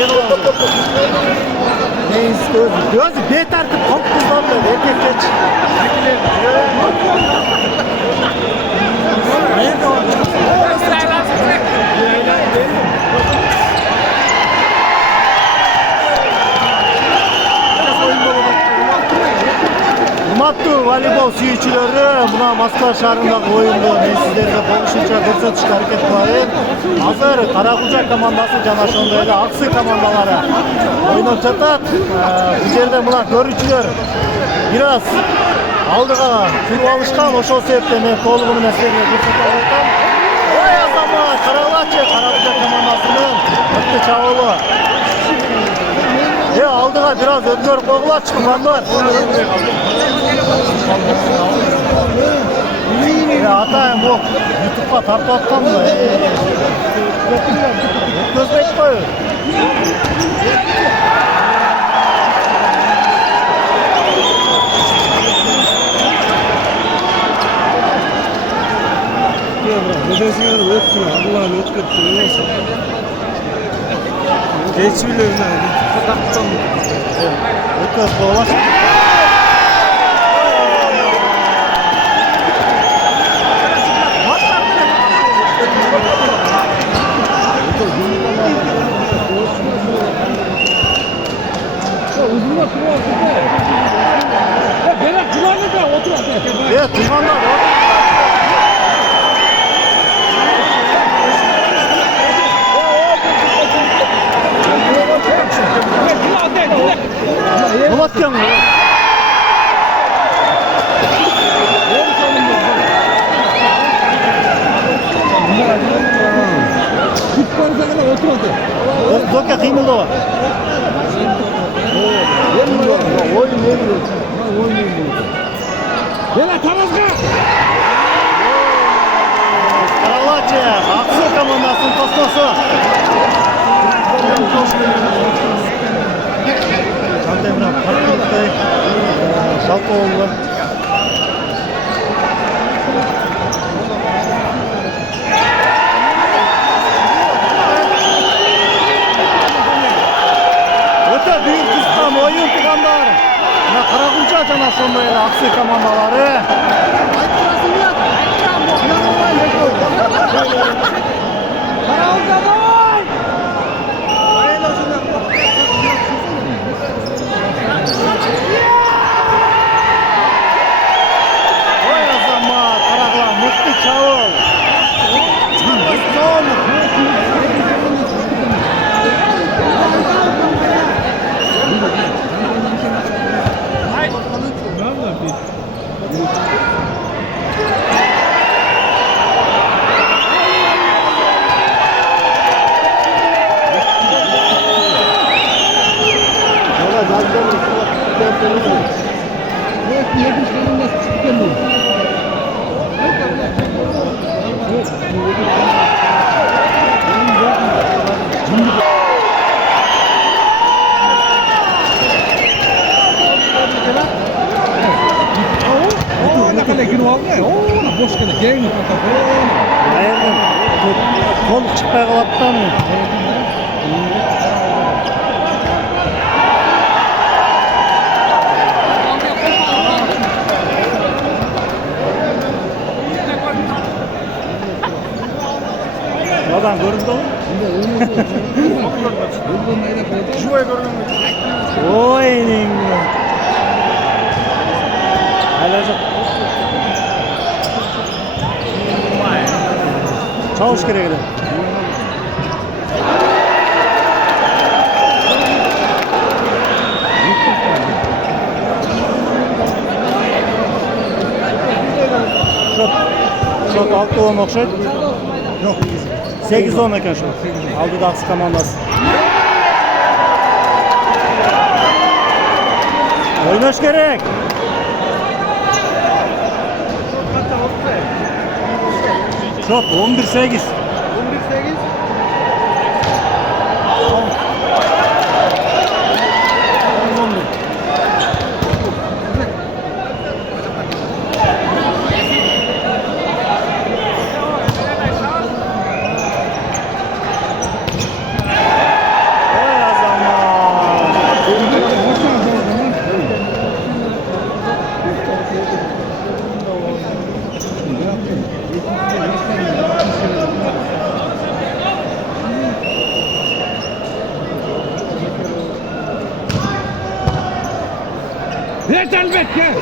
ne lazım? Ne istiyorsun? Gözü bet artık top kullanmıyor. Erkekler nerede o? Hurmatlı voleybol suyucuları, buna Moskva şehrindeki oyunda men sizlerge boluşuncha ko'rsatishga harakat qilayin. Hozir Qaraqulja komandasi jana shunday эле Aqsi komandalari o'ynab жатат. Bu yerda bular ko'ruvchilar biraz aldıga turib alishgan, o'sha sebepten men to'liq menен sizlarga ko'rsata olaman. Voy azamat, qarag'lachi Qaraqulja komandasining bitta chavoli. Aldığa biraz ödgör koğular çıkmanlar. Atayım o YouTube'a tartı attan mı? Gözbek koy. Dedesini öptü, Allah'ını öptü, neyse. Geçmiyorlar yani. Ötkaz koğular. Uzunlar kuru altında. Ya beyler kulağını da otur altında. Evet, duymanlar var. Ne bakıyorsun ya? Kutlarınıza kadar otur otur. Zoka kıymalı o. Oyun ne biliyorsun? Oyun ne biliyorsun? Beyler tarazga. Karalaçı, Aksu komandasının postosu. Çantemran, Karkılık'tay, Şalkoğlu. Öte büyük kıstam oyun tuğanlar. Qaraqulja jana sonday эле Аксы komandalары. Ой Азамат, Qaraqlar мыкты чабуул. Boş kadar gelin Ayırdım. Kol çıkmaya kalıptan mı? Adam göründü mü? Şuraya görünmüyor. Oy ningo. Alacak. Çalış керек. Şok 6-10 okşaydı. Yok. 8-10 ekan şu. Aldı da Aksı komandası. Oynaş gerek. Şok 11-8. elbet gel.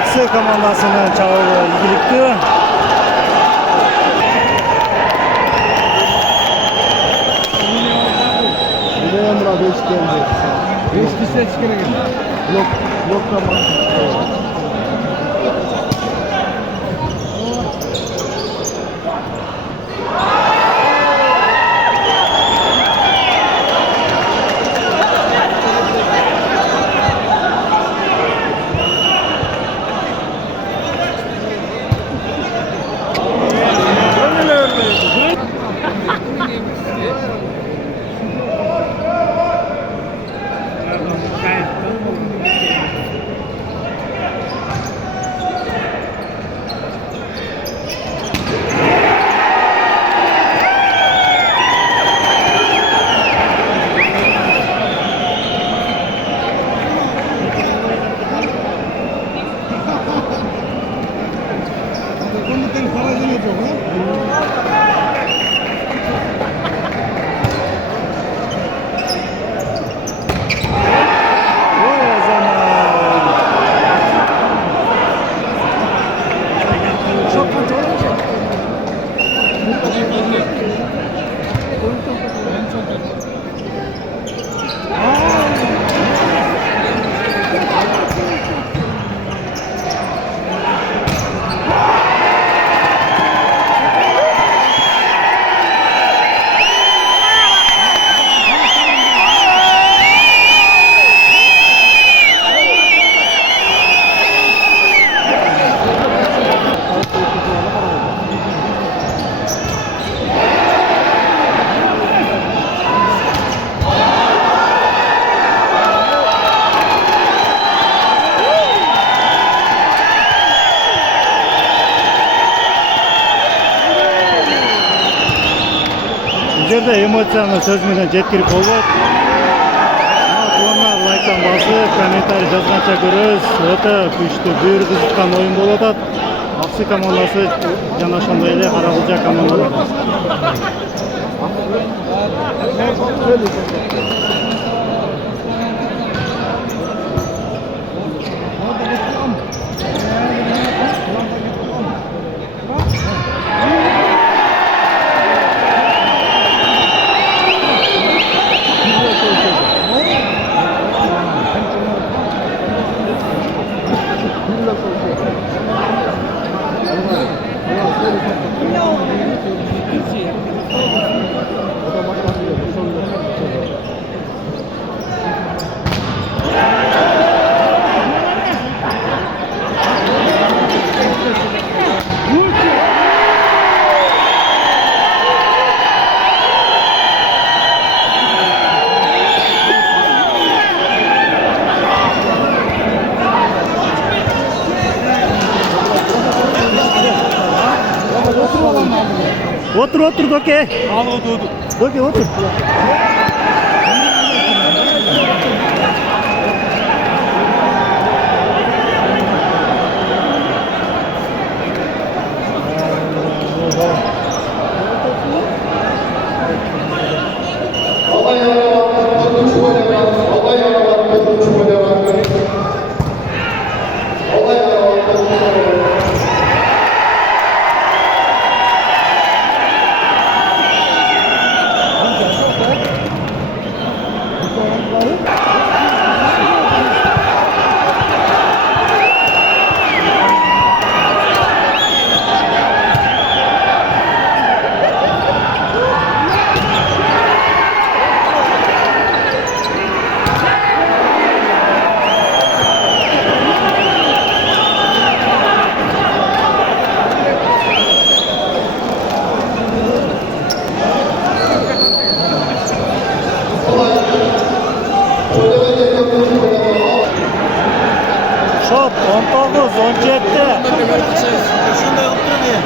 Aksı komandasının çağrı ilgilikti. Emrah 5 geldi. 5 kişi çıkana gel. Blok tamam. Жерде эмоцияны сөз менен жеткирип болбойт. Куланар лайктан басып, комментарий жазганча көрөбүз. Өтө күчтүү, бүйүр кызыккан оюн болуп атат. Аксы командасы жана ошондой эле Каракулча командасы. Otur Doke. Al otur. Doke otur. Şop 19, 17. Şunday otur diye.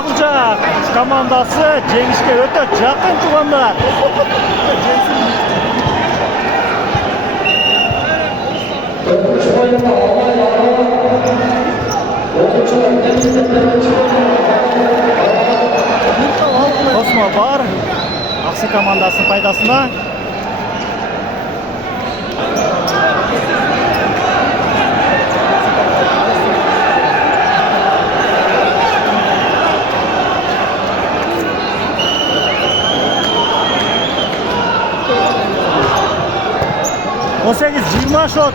Каракулчак командасы жеңишке өтө жакын туугандар. Космо бар. Аксы командасынын пайдасына. On 8-20 şot.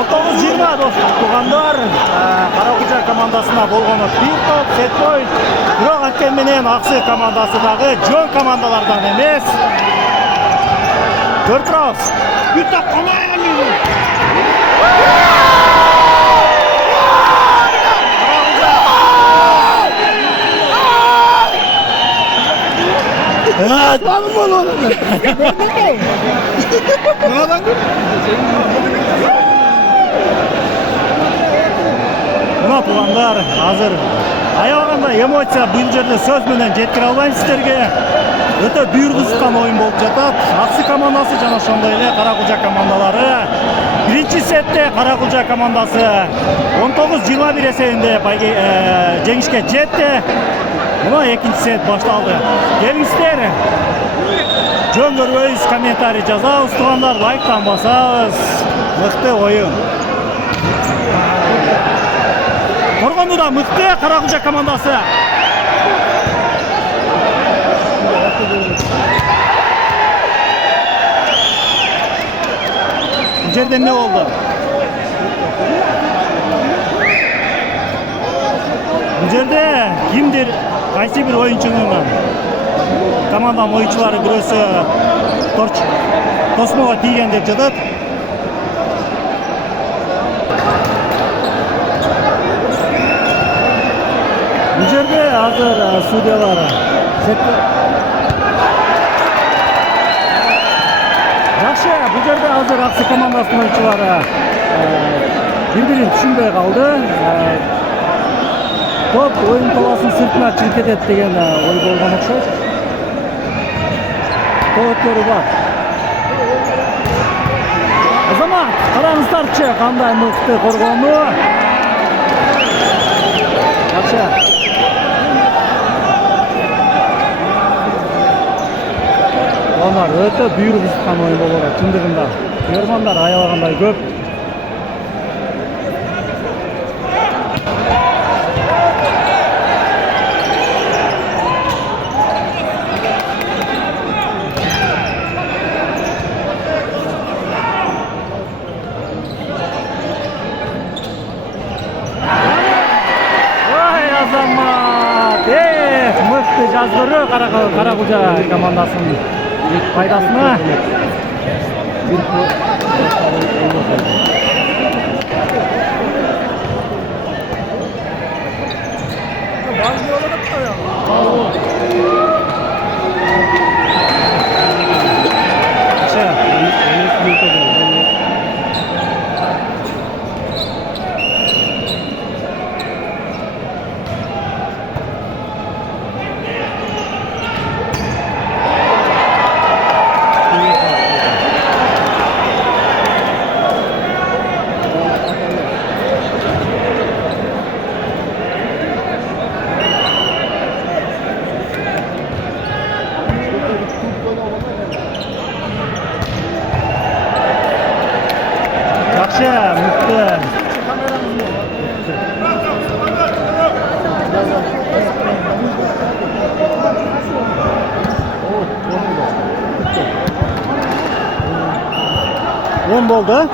19-20 dostlar. Туғандар Каракулчак командасына болгону бир топ сет бой. Бирок анткени менен Аксы командасындагы жөн командалардан эмес. Көрүп турабыз. Бир топ калай эмне? Tanım mı lan? Nereden gördün? Мына туугандар азыр аябаганда эмоция бул жерде сөз менен жеткире албайм сиздерге. Өтө бүйүр кызыккан оюн болуп жатат. Аксы командасы жана ошондой эле Каракулчак командалары. Биринчи сетте Каракулчак командасы 19-21 эсебинде жеңишке жетти. Мына экинчи сет башталды. Келиңиздер. Жөн көрбөйбүз, комментарий жазабыз, туугандар, лайктан басабыз. Мыкты оюн. Коргонду да мыкты Каракулчак командасы. Бул жерде эмне болду? Бул жерде кимдир кайсы бир оюнчунун команданын оюнчулары бирөөсү тосмого тийген деп жатат. Бул жерде азыр судьялар жакшы, бул жерде азыр Аксы командасынын оюнчулары бири-бирин түшүнбөй калды. Топ oyun tolasının sırtına çık кетет деген ой болгон окшойт. Топтор бар. Азамат, караңыздарчы кандай мыкты коргону. Жакшы. Onlar өтө бүйүр кызыккан оюн болуп атат чындыгында. Көргөндөр аябагандай көп. Мыкты жаздыры Каракулчак командасынын пайдасына. Ön boldu.